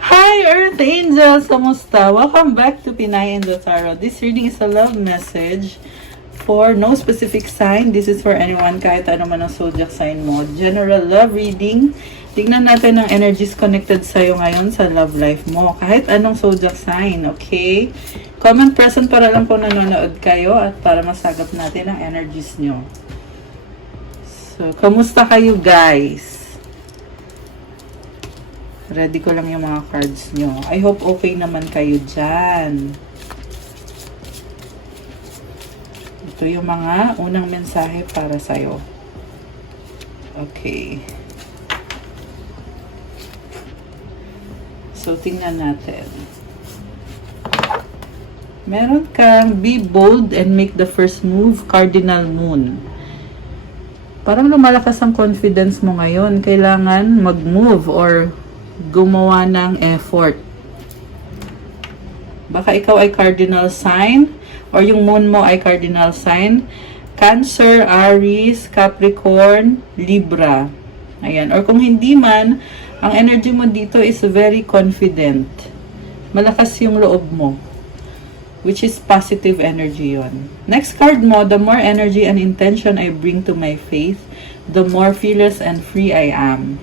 Hi Earth Angels! Kamusta? Welcome back to Pinay and the Tarot. This reading is a love message for no specific sign. This is for anyone kahit ano man ang zodiac sign mo. General love reading. Tignan natin ang energies connected sa'yo ngayon sa love life mo. Kahit anong zodiac sign, okay? Comment present para lang kung nanonood kayo at para masagap natin ang energies nyo. So, kamusta kayo guys? Ready ko lang yung mga cards nyo. I hope okay naman kayo dyan. Ito yung mga unang mensahe para sa'yo. Okay. So, tingnan natin. Meron kang be bold and make the first move, Cardinal Moon. Parang lumalakas ang confidence mo ngayon. Kailangan mag-move or gumawa ng effort. Baka ikaw ay cardinal sign or yung moon mo ay cardinal sign. Cancer, Aries, Capricorn, Libra. Ayan. Or kung hindi man, ang energy mo dito is very confident. Malakas yung loob mo. Which is positive energy yon. Next card mo, the more energy and intention I bring to my faith, the more fearless and free I am.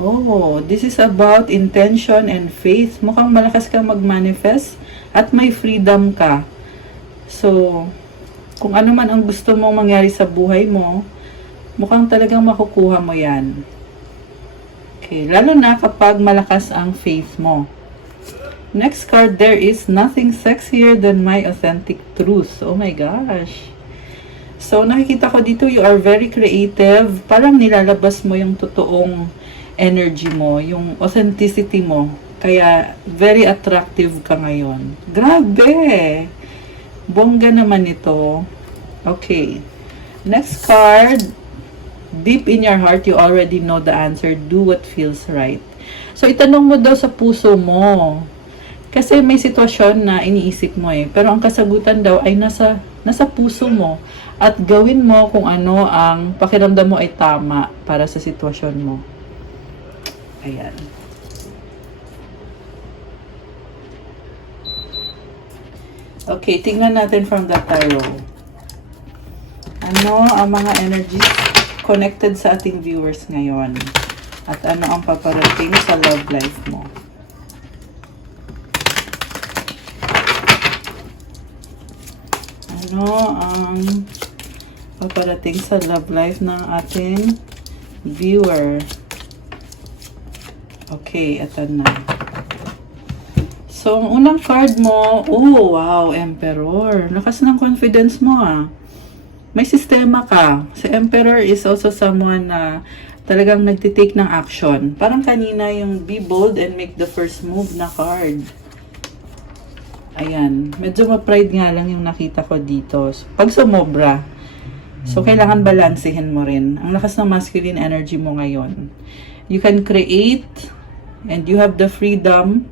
Oh, this is about intention and faith. Mukhang malakas kang mag-manifest at may freedom ka. So, kung ano man ang gusto mong mangyari sa buhay mo, mukhang talagang makukuha mo yan. Okay, lalo na kapag malakas ang faith mo. Next card, there is nothing sexier than my authentic truth. Oh my gosh. So, nakikita ko dito, you are very creative. Parang nilalabas mo yung totoong energy mo, yung authenticity mo. Kaya, very attractive ka ngayon. Grabe! Bongga naman ito. Okay. Next card. Deep in your heart, you already know the answer. Do what feels right. So, itanong mo daw sa puso mo. Kasi may sitwasyon na iniisip mo eh. Pero ang kasagutan daw ay nasa puso mo. At gawin mo kung ano ang pakiramdam mo ay tama para sa sitwasyon mo. Ayan. Okay, tingnan natin from the tarot. Ano ang mga energies connected sa ating viewers ngayon? At ano ang paparating sa love life mo? Ano ang paparating sa love life ng ating viewer? Okay, ito na. So, ang unang card mo, oh, wow, Emperor. Lakas ng confidence mo, ah. May sistema ka. Si Emperor is also someone na talagang nagtitake ng action. Parang kanina yung be bold and make the first move na card. Ayan. Medyo ma-pride nga lang yung nakita ko dito. Pag sumobra, so kailangan balansehin mo rin. Ang lakas ng masculine energy mo ngayon. You can create and you have the freedom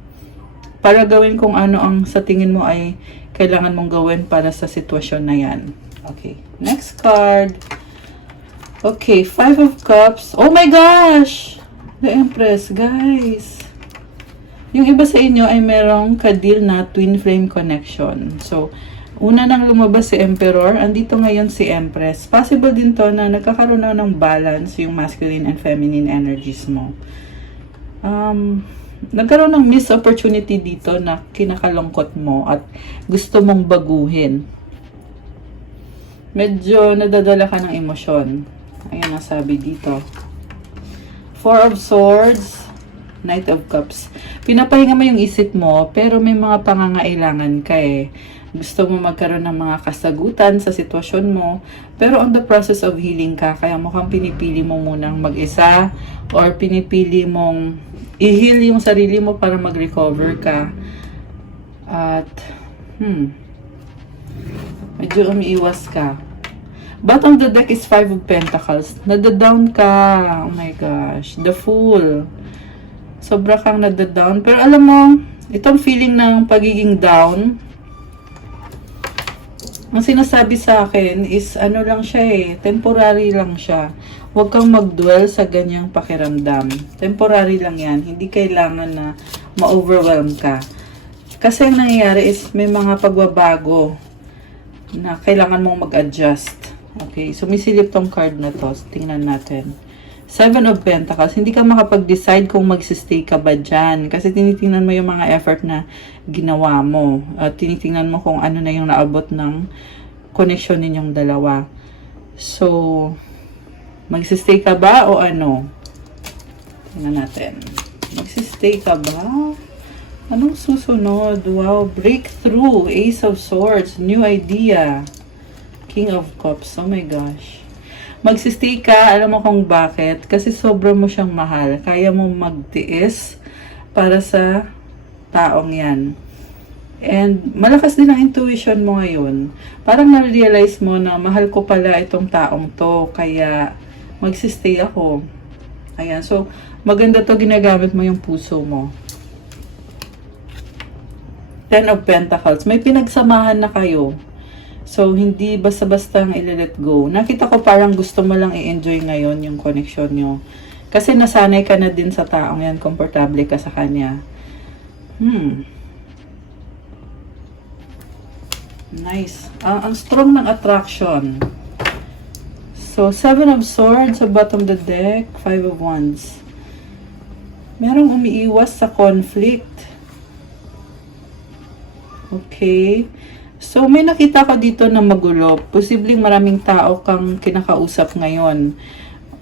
para gawin kung ano ang sa tingin mo ay kailangan mong gawin para sa sitwasyon na yan. Okay. Next card. Okay. 5 of Cups. Oh my gosh! The Empress, guys. Yung iba sa inyo ay merong kadil na twin flame connection. So, una nang lumabas si Emperor, andito ngayon si Empress. Possible din to na nagkakaroon na ng balance yung masculine and feminine energies mo. Nagkaroon ng missed opportunity dito na kinakalungkot mo at gusto mong baguhin. Medyo nadadala ka ng emosyon. Ayan ang sabi dito. 4 of Swords, Knight of Cups. Pinapahinga mo yung isip mo, pero may mga pangangailangan ka eh. Gusto mo magkaroon ng mga kasagutan sa sitwasyon mo, pero on the process of healing ka, kaya mukhang pinipili mo munang mag-isa, or pinipili mong i-heal yung sarili mo para mag-recover ka. At, medyo umiiwas ka. Bottom of the deck is 5 of Pentacles. Nadadown ka. Oh my gosh. The Fool. Sobra kang nadadown. Pero alam mo, itong feeling ng pagiging down, Ang sinasabi sa akin is ano lang siya temporary lang siya. Huwag kang mag-dwell sa ganyang pakiramdam. Temporary lang yan. Hindi kailangan na ma-overwhelm ka. Kasi ang nangyayari is may mga pagbabago na kailangan mong mag-adjust. Okay, so may silip tong card na to. Tingnan natin. 7 of Pentacles, hindi ka makapag-decide kung magsistay ka ba dyan. Kasi tinitingnan mo yung mga effort na ginawa mo. At tinitingnan mo kung ano na yung naabot ng connection ninyong dalawa. So, magsistay ka ba o ano? Tingnan natin. Magsistay ka ba? Anong susunod? Wow, breakthrough. Ace of Swords, new idea. King of Cups, oh my gosh. Magsistay ka, alam mo kung bakit? Kasi sobra mo siyang mahal. Kaya mo magtiis para sa taong yan. And malakas din ang intuition mo ngayon. Parang na-realize mo na mahal ko pala itong taong to. Kaya magsistay ako. Ayan, so maganda to, ginagamit mo yung puso mo. 10 of Pentacles, may pinagsamahan na kayo. So, hindi basta-basta ang i-let go. Nakita ko parang gusto mo lang i-enjoy ngayon yung connection nyo. Kasi nasanay ka na din sa taong yan. Komportable ka sa kanya. Nice. Ang strong ng attraction. So, 7 of Swords sa bottom of the deck. 5 of Wands. Merong umiiwas sa conflict. Okay. So, may nakita ka dito na magulo. Posibleng maraming tao kang kinakausap ngayon.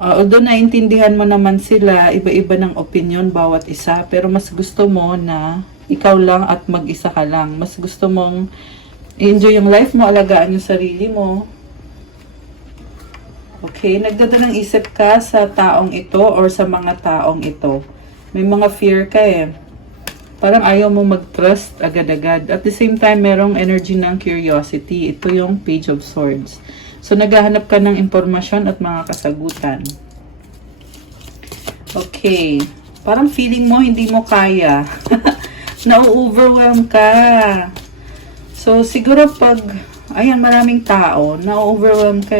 Although naintindihan mo naman sila, iba-iba ng opinion bawat isa. Pero mas gusto mo na ikaw lang at mag-isa ka lang. Mas gusto mong i-enjoy yung life mo, alagaan yung sarili mo. Okay, nagdadalang isip ka sa taong ito or sa mga taong ito. May mga fear ka Parang ayaw mo mag-trust agad-agad. At the same time, merong energy ng curiosity. Ito yung Page of Swords. So, naghahanap ka ng impormasyon at mga kasagutan. Okay. Parang feeling mo, hindi mo kaya. Na-overwhelm ka. So, siguro pag, ayan, maraming tao, na-overwhelm ka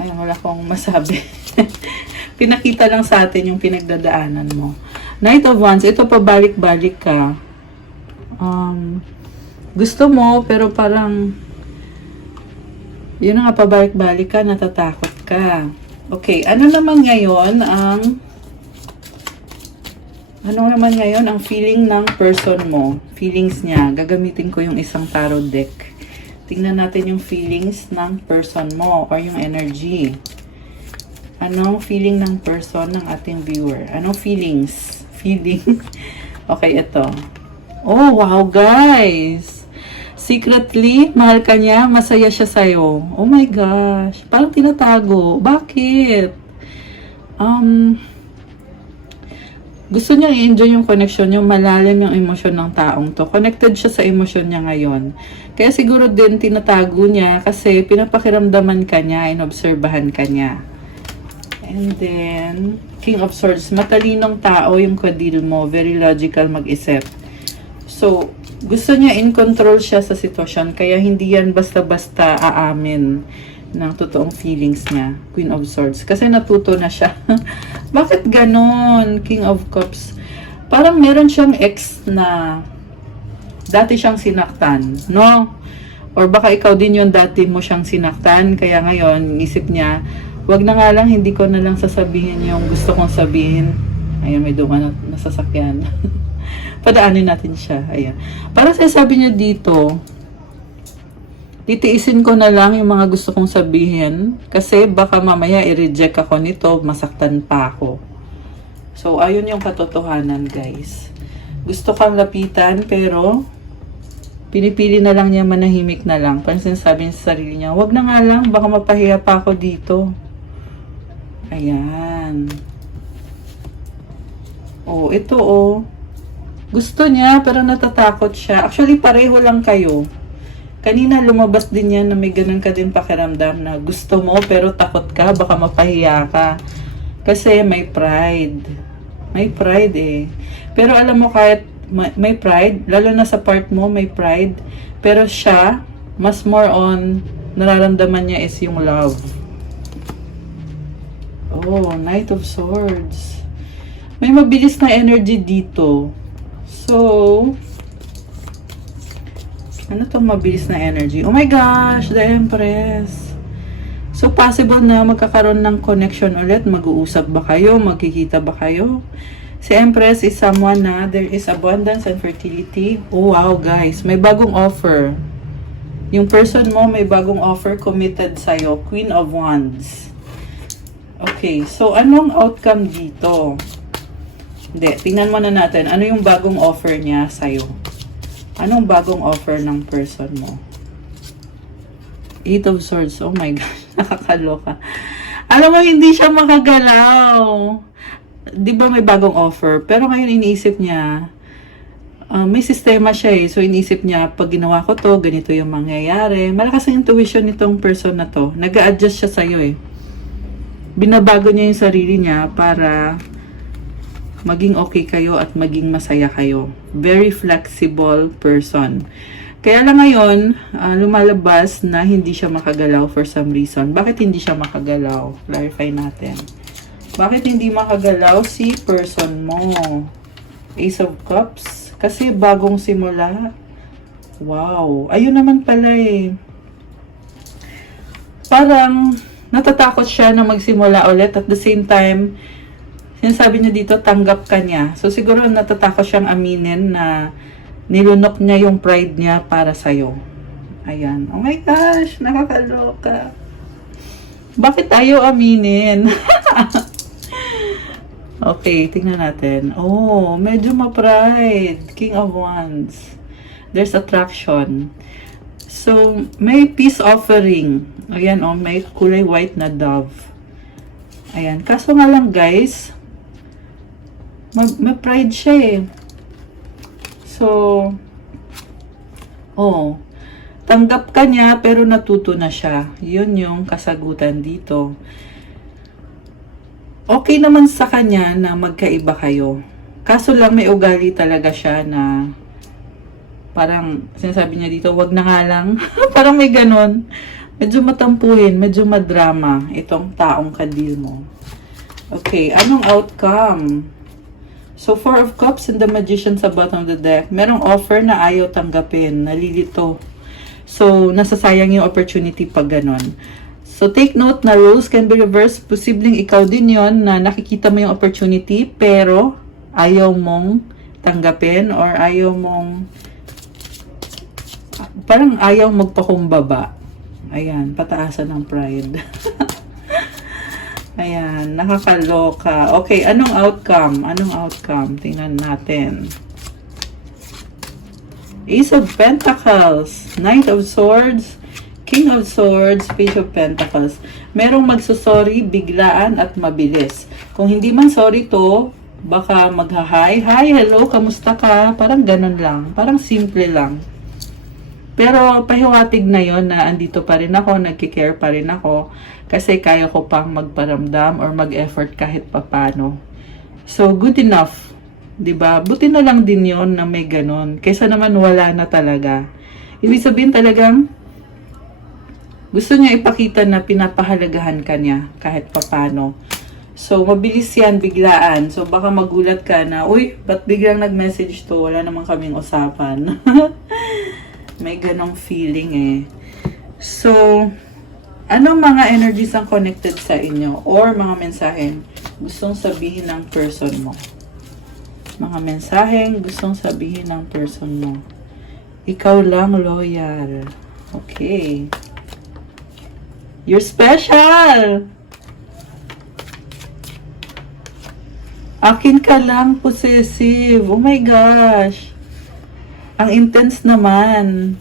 Ayan, wala akong masabi. Pinakita lang sa atin yung pinagdadaanan mo. Knight of Wands, ito pabalik-balik ka. Gusto mo, pero parang, yun nga, pabalik-balik ka, natatakot ka. Okay, ano naman ngayon ang feeling ng person mo? Feelings niya. Gagamitin ko yung isang tarot deck. Tingnan natin yung feelings ng person mo or yung energy. Anong feeling ng person ng ating viewer? Anong feelings? Okay, ito. Oh, wow, guys. Secretly, mahal ka niya, masaya siya sa'yo. Oh my gosh. Parang tinatago. Bakit? Gusto niya i-enjoy yung connection niyo, malalim yung emosyon ng taong to. Connected siya sa emosyon niya ngayon. Kaya siguro din tinatago niya kasi pinapakiramdaman ka niya, inobserbahan ka niya. And then, King of Swords, matalinong tao yung kadil mo, very logical mag-isip. So, gusto niya in control siya sa sitwasyon, kaya hindi yan basta-basta aamin ng totoong feelings niya, Queen of Swords. Kasi natuto na siya. Bakit ganon, King of Cups? Parang meron siyang ex na dati siyang sinaktan, no? Or baka ikaw din yung dati mo siyang sinaktan, kaya ngayon, isip niya, wag na nga lang, hindi ko na lang sasabihin yung gusto kong sabihin. Ayun, may dumaan na sasakyan. Padaanin natin siya. Ayan. Para sabi niya dito, titiisin ko na lang yung mga gusto kong sabihin kasi baka mamaya i-reject ako nito, masaktan pa ako. So, ayun yung katotohanan, guys. Gusto kang lapitan, pero pinipili na lang niya, manahimik na lang. Parang sinasabi niya sa sarili niya, wag na nga lang, baka mapahiya pa ako dito. Ayan. Oh, ito Gusto niya, pero natatakot siya. Actually, pareho lang kayo. Kanina lumabas din yan na may ganun ka din pakiramdam na gusto mo, pero takot ka, baka mapahiya ka. Kasi may pride. May pride Pero alam mo, kahit may pride, lalo na sa part mo, may pride. Pero siya, Mas more on, nararamdaman niya is yung love. Oh, Knight of Swords. May mabilis na energy dito. So, ano tong mabilis na energy? Oh my gosh, the Empress. So, possible na magkakaroon ng connection ulit. Mag-uusap ba kayo? Magkikita ba kayo? Si Empress is someone na there is abundance and fertility. Oh wow guys, may bagong offer. Yung person mo may bagong offer committed sa'yo. Queen of Wands. Okay, so anong outcome dito? Hindi, tingnan muna natin. Ano yung bagong offer niya sa'yo? Anong bagong offer ng person mo? 8 of Swords. Oh my gosh, nakakaloka. Alam mo, hindi siya makagalaw. Di ba may bagong offer? Pero ngayon iniisip niya, may sistema siya eh. So iniisip niya, pag ginawa ko to, ganito yung mangyayari. Malakas ang intuition nitong person na to. Nag-a-adjust siya sa'yo eh. Binabago niya yung sarili niya para maging okay kayo at maging masaya kayo. Very flexible person. Kaya lang ngayon, lumalabas na hindi siya makagalaw for some reason. Bakit hindi siya makagalaw? Clarify natin. Bakit hindi makagalaw si person mo? Ace of Cups. Kasi bagong simula. Wow. Ayun naman pala eh. Parang natatakot siya na magsimula ulit. At the same time, sinasabi niya dito, tanggap ka niya. So siguro natatakot siyang aminin na nilunok niya yung pride niya para sa'yo. Ayan. Oh my gosh, nakakaloka. Bakit ayaw aminin? Okay, tingnan natin. Oh, medyo ma-pride. King of Wands. There's attraction. So, may peace offering. Ayan, oh, may kulay white na dove. Ayan. Kaso nga lang, guys, may pride siya eh. So, oh, tanggap ka niya pero natuto na siya. Yun yung kasagutan dito. Okay naman sa kanya na magkaiba kayo. Kaso lang may ugali talaga siya na parang sinasabi niya dito, wag na nga lang. Parang may ganon. Medyo matampuhin, medyo madrama itong taong kadil mo. Okay, anong outcome? So, 4 of Cups and the Magician sa bottom of the deck. Merong offer na ayaw tanggapin, nalilito. So, nasasayang yung opportunity pag ganon. So, take note na roles can be reversed. Posibleng ikaw din yon na nakikita mo yung opportunity pero ayaw mong tanggapin or ayaw mong parang ayaw magpakumbaba. Ayan, pataasan ng pride. Ayan, nakakaloka. Okay, anong outcome? Anong outcome? Tingnan natin. Ace of Pentacles, Knight of Swords, King of Swords, Page of Pentacles. Merong magsusorry, biglaan at mabilis. Kung hindi man sorry to, baka magha-hi. Hi, hello, kamusta ka? Parang ganun lang. Parang simple lang. Pero pahiwatig na yon na andito pa rin ako, nagkikare pa rin ako. Kasi kaya ko pang magparamdam or mag-effort kahit papano. So, good enough. 'Di ba? Buti na lang din yon na may ganun. Kaysa naman wala na talaga. Ibig sabihin talagang gusto niya ipakita na pinapahalagahan ka niya kahit papano. So, mabilis yan, biglaan. So, baka magulat ka na, uy, ba't biglang nag-message to? Wala naman kaming usapan. May ganong feeling eh. So, anong mga energies ang connected sa inyo? Or mga mensahe gustong sabihin ng person mo? Mga mensaheng gustong sabihin ng person mo. Ikaw lang loyal. Okay. You're special! Akin ka lang, possessive. Oh my gosh. Ang intense naman.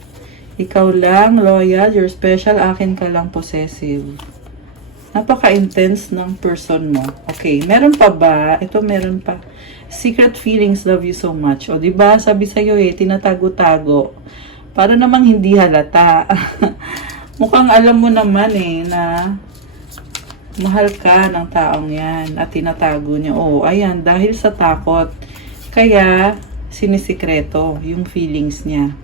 Ikaw lang, loyal, you're special. Akin ka lang, possessive. Napaka-intense ng person mo. Okay, meron pa ba? Ito meron pa. Secret feelings, love you so much. O, diba? Sabi sa'yo eh, tinatago-tago. Para namang hindi halata. Mukhang alam mo naman eh, na mahal ka ng taong yan at tinatago niya. Oh, ayan, dahil sa takot, kaya sinisikreto yung feelings niya.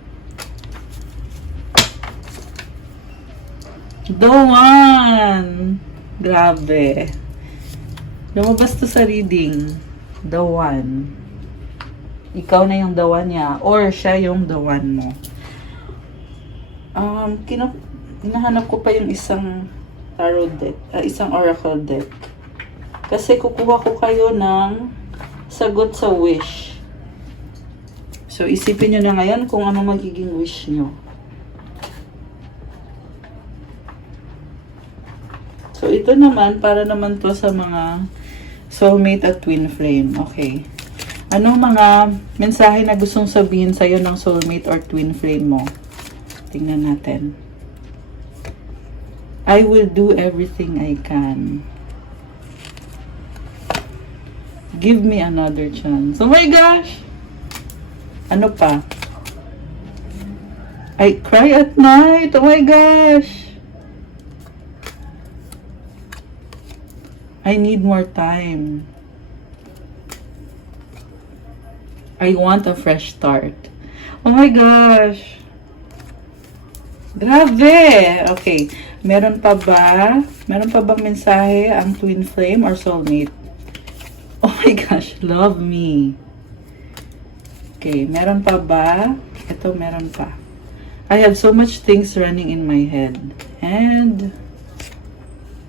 The one! Grabe. Lumabas to sa reading. The one. Ikaw na yung the one niya. Or siya yung the one mo. Hinahanap ko pa yung isang tarot deck. Isang oracle deck. Kasi kukuha ko kayo ng sagot sa wish. So, isipin nyo na ngayon kung ano magiging wish nyo. So, ito naman, para naman to sa mga soulmate at twin flame. Okay. Anong mga mensahe na gustong sabihin sa'yo ng soulmate or twin flame mo? Tingnan natin. I will do everything I can. Give me another chance. Oh my gosh! Ano pa? I cry at night. Oh my gosh! I need more time. I want a fresh start. Oh my gosh! Grabe! Okay. Meron pa ba? Meron pa bang mensahe ang twin flame or soulmate? Oh my gosh! Love me. Okay. Meron pa ba? Ito, meron pa. I have so much things running in my head. And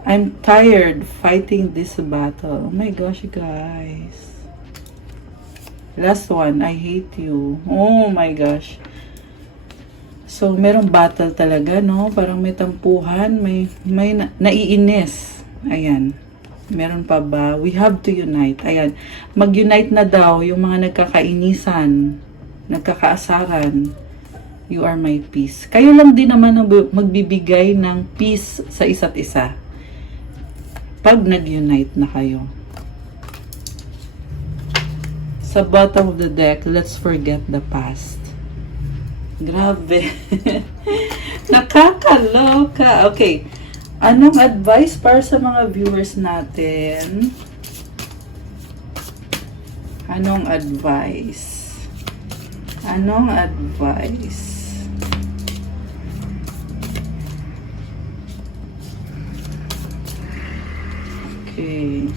I'm tired fighting this battle. Oh my gosh, guys. Last one, I hate you. Oh my gosh. So, merong battle talaga, no? Parang may tampuhan, may naiinis. Ayan. Meron pa ba? We have to unite. Ayan. Mag-unite na daw yung mga nagkakainisan, nagkakaasaran. You are my peace. Kayo lang din naman ang magbibigay ng peace sa isa't isa. Pag nag-unite na kayo. Sa bottom of the deck, let's forget the past. Grabe. Nakakaloka. Okay. Anong advice para sa mga viewers natin? Anong advice? Anong advice? Okay.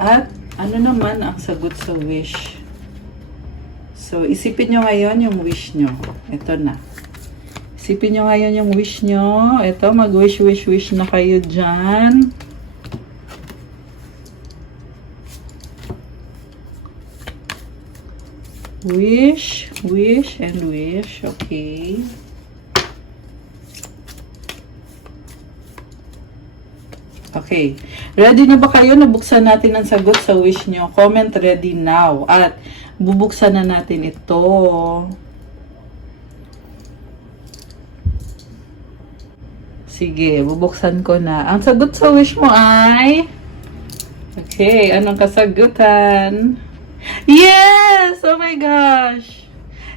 At ano naman ang sagot sa wish? So, isipin nyo ngayon yung wish nyo. Ito na. Isipin nyo ngayon yung wish nyo. Ito, mag-wish na kayo dyan. Wish, and wish. Okay. Okay. Ready na ba kayo? Nabuksan natin ang sagot sa wish nyo. Comment ready now. At bubuksan na natin ito. Sige, bubuksan ko na. Ang sagot sa wish mo ay... Okay, anong kasagutan? Yes! Oh my gosh!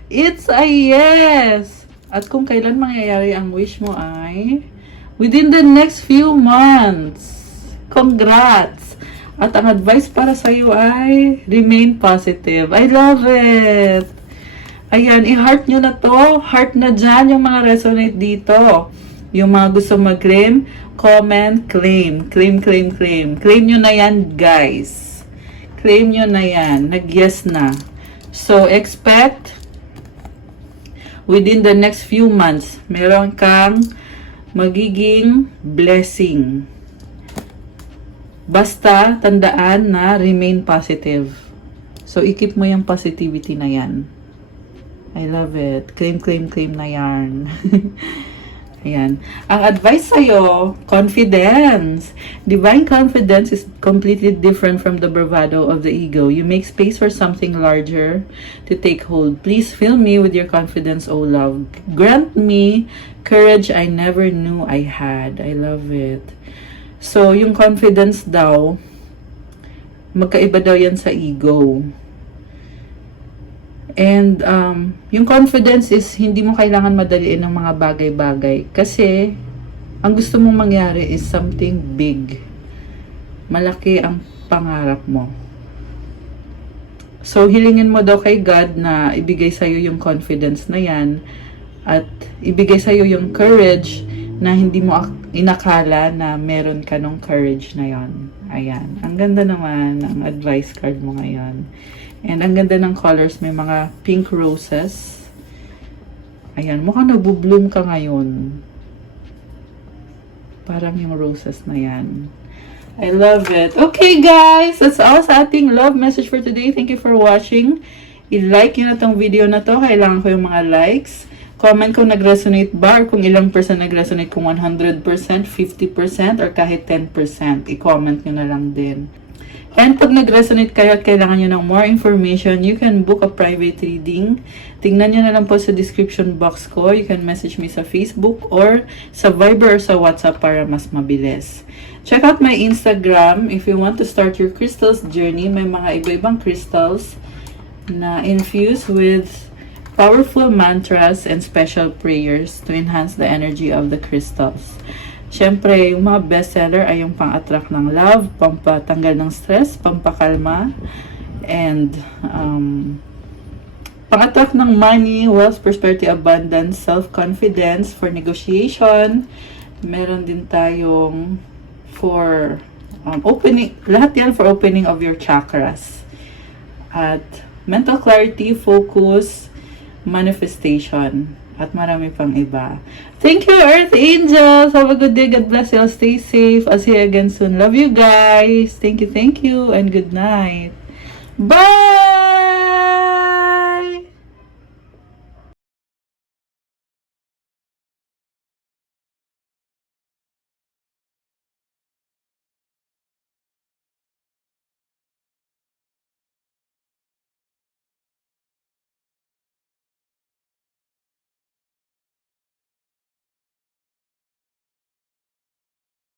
It's a yes! At kung kailan mangyayari ang wish mo ay... Within the next few months. Congrats! At ang advice para sa iyo ay remain positive. I love it! Ayan, i-heart nyo na to. Heart na dyan yung mga resonate dito. Yung mga gusto mag-claim, comment, claim. Claim, claim, claim. Claim nyo na yan, guys. Claim nyo na yan. Nag-yes na. So, expect within the next few months, meron kang magiging blessing. Basta, tandaan na remain positive. So, i-keep mo yung positivity na yan. I love it. Claim, claim, claim na yarn. Ayan. Ang advice sa'yo, confidence. Divine confidence is completely different from the bravado of the ego. You make space for something larger to take hold. Please fill me with your confidence, O love. Grant me courage I never knew I had. I love it. So, yung confidence daw, magkaiba daw yan sa ego. And, yung confidence is, hindi mo kailangan madaliin ng mga bagay-bagay. Kasi, ang gusto mong mangyari is something big. Malaki ang pangarap mo. So, hilingin mo daw kay God na ibigay sa'yo yung confidence na yan. At ibigay sa'yo yung courage na hindi mo inakala na meron ka nung courage na yon. Ayan. Ang ganda naman ng advice card mo ngayon. And ang ganda ng colors. May mga pink roses. Ayan. Mukhang nagbo-bloom ka ngayon. Parang yung roses na yan. I love it. Okay, guys. That's all sa ating love message for today. Thank you for watching. I-like nyo na tong video na to. Kailangan ko yung mga likes. Comment kung nag-resonate ba or kung ilang percent nag-resonate, kung 100%, 50%, or kahit 10%. I-comment nyo na lang din. And pag nag-resonate kayo at kailangan nyo ng more information, you can book a private reading. Tingnan nyo na lang po sa description box ko. You can message me sa Facebook or sa Viber or sa WhatsApp para mas mabilis. Check out my Instagram if you want to start your crystals journey. May mga iba-ibang crystals na infused with powerful mantras and special prayers to enhance the energy of the crystals. Siyempre, yung mga bestseller ay yung pang-attract ng love, pampatanggal ng stress, pampakalma, and pang-attract ng money, wealth, prosperity, abundance, self-confidence, for negotiation. Meron din tayong for opening, lahat yan for opening of your chakras. At mental clarity, focus, manifestation, at marami pang iba. Thank you, Earth Angels! Have a good day. God bless you. Stay safe. I'll see you again soon. Love you guys. Thank you, and good night. Bye!